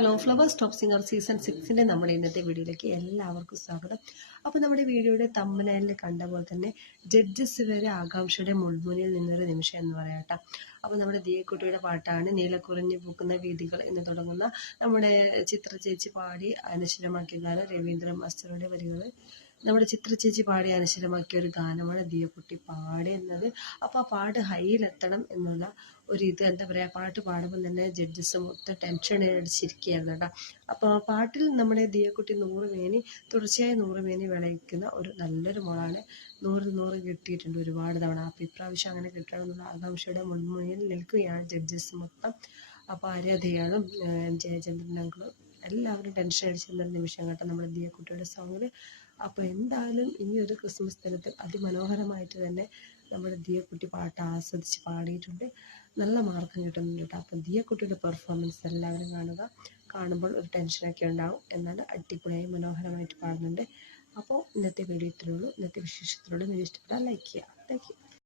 Hello flowers top singer season സിക്സിന്റെ നമ്മുടെ ഇന്നത്തെ വീഡിയോയിലേക്ക് എല്ലാവർക്കും സ്വാഗതം. അപ്പോൾ നമ്മുടെ വീഡിയോയുടെ തമ്മനയിൽ കണ്ട പോലെ തന്നെ ജഡ്ജസ് വരെ ആകാംക്ഷയുടെ മുൾമുനിൽ നിന്നൊരു നിമിഷം എന്ന് പറയാട്ടോ അപ്പോൾ നമ്മുടെ ദിയക്കുട്ടിയുടെ പാട്ടാണ് നീലക്കുറഞ്ഞു പൂക്കുന്ന വീതികൾ എന്ന് തുടങ്ങുന്ന നമ്മുടെ ചിത്ര ചേച്ചി പാടി അനശ്വരമാക്കിയതാണ് രവീന്ദ്രൻ രവീന്ദ്ര മാസ്റ്ററുടെ വരികൾ നമ്മുടെ ചിത്ര ചേച്ചി പാടി അനശ്വരമാക്കിയ ഒരു ഗാനമാണ് ദിയക്കുട്ടി പാടി എന്നത്. അപ്പോൾ ആ പാട്ട് ഹൈയിലെത്തണം എന്നുള്ള ഒരു ഇത് എന്താ പറയുക പാട്ട് പാടുമ്പോൾ തന്നെ ജഡ്ജസ് മൊത്തം ടെൻഷൻ അടിച്ചിരിക്കുകയായിരുന്നു കേട്ടോ. അപ്പോൾ ആ പാട്ടിൽ നമ്മുടെ ദിയക്കുട്ടി നൂറ് മേനി തുടർച്ചയായി നൂറ് മേനി വിളയിക്കുന്ന ഒരു നല്ലൊരു മോളാണ്. നൂറ് നൂറ് കിട്ടിയിട്ടുണ്ട് ഒരുപാട് തവണ. അപ്പോൾ ഇപ്രാവശ്യം അങ്ങനെ കിട്ടണമെന്നുള്ള ആകാംക്ഷയുടെ മുൻമുന്നിൽ നിൽക്കുകയാണ് ജഡ്ജസ് മൊത്തം. അപ്പോൾ ആരാധികളും ജയചന്ദ്രൻ അങ്കിളും എല്ലാവരും ടെൻഷൻ അടിച്ചിരുന്ന നിമിഷം കേട്ടോ നമ്മുടെ ദിയക്കുട്ടിയുടെ സോങ്ങിൽ അപ്പോൾ എന്തായാലും ഇനി ഒരു ക്രിസ്മസ് ദിനത്തിൽ അതിമനോഹരമായിട്ട് തന്നെ നമ്മുടെ ദിയക്കുട്ടി പാട്ട് ആസ്വദിച്ച് പാടിയിട്ടുണ്ട്. നല്ല മാർക്കും കിട്ടുന്നുണ്ട് കേട്ടോ. അപ്പം ദിയക്കുട്ടിയുടെ പെർഫോമൻസ് എല്ലാവരും കാണുക. കാണുമ്പോൾ ഒരു ടെൻഷനൊക്കെ ഉണ്ടാവും. എന്നാൽ അടിപൊളിയായി മനോഹരമായിട്ട് പാടുന്നുണ്ട്. അപ്പോൾ ഇന്നത്തെ വീഡിയോ ഇത്രയേ ഉള്ളൂ. ഇന്നത്തെ വിശേഷത്തിലൂടെ നിങ്ങൾ ഇഷ്ടപ്പെട്ടാൽ ലൈക്ക് ചെയ്യുക. Thank you